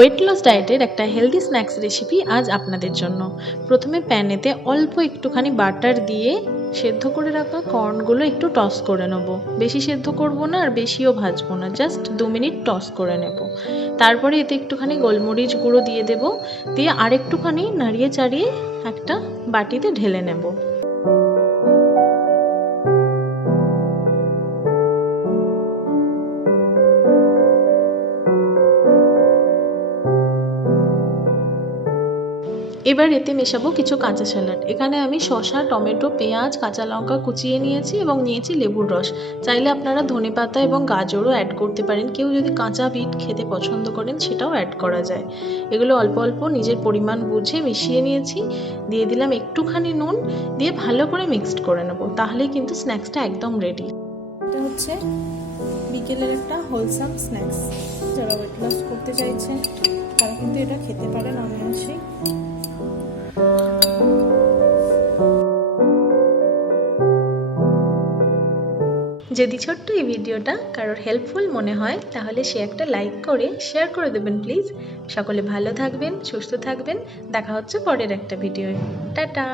Weight loss ডায়েটের একটা healthy snacks recipe আজ আপনাদের জন্য। প্রথমে প্যানেতে অল্প একটুখানি বাটার দিয়ে সেদ্ধ করে রাখা কর্নগুলো একটু টস করে নেব। বেশি সেদ্ধ করব না আর বেশিও ভাজবো না, জাস্ট 2 মিনিট টস করে নেব। তারপরে এতে একটুখানি গোলমরিচ গুঁড়ো দিয়ে দেব, দিয়ে আরেকটুখানি নাড়িয়ে চাড়িয়ে একটা বাটিতে ঢেলে নেব। এবার এতে মেশাবো কিছু কাঁচা স্যালাড। এখানে আমি শসা, টমেটো, পেঁয়াজ, কাঁচা লঙ্কা কুচিয়ে নিয়েছি এবং নিয়েছি লেবুর রস। চাইলে আপনারা ধনেপাতা এবং গাজরও অ্যাড করতে পারেন। কেউ যদি কাঁচা বিট খেতে পছন্দ করেন সেটাও অ্যাড করা যায়। এগুলো অল্প অল্প নিজের পরিমাণ বুঝে মিশিয়ে নিয়েছি। দিয়ে দিলাম একটুখানি নুন, দিয়ে ভালো করে মিক্সড করে নেব। তাহলেই কিন্তু স্ন্যাক্সটা একদম রেডি। এটা হচ্ছে বিকেলের একটা হোলসাম স্ন্যাক্স। যারা ওয়েট লস করতে চাইছেন তারা কিন্তু এটা খেতে পারেন অনায়াসে। যদি ছোট্ট এই ভিডিওটা কারোর হেল্পফুল মনে হয় তাহলে সে একটা লাইক করে শেয়ার করে দেবেন প্লিজ। সকলে ভালো থাকবেন, সুস্থ থাকবেন। দেখা হচ্ছে পরের একটা ভিডিওয়। টাটা।